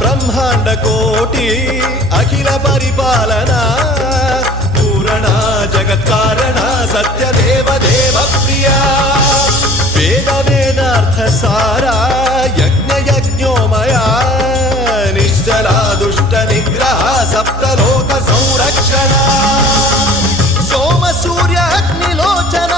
బ్రహ్మాండ కోటి అఖిల పరిపాలన పూరణ జగత్కారణ సత్యదేవ దేవ ప్రియ వేద వేదార్థ సారా యజ్ఞ యజ్ఞోమయ నిశ్చలా దుష్ట నిగ్రహ సప్తలోక సంరక్షణ సోమ సూర్య అగ్నిలోచన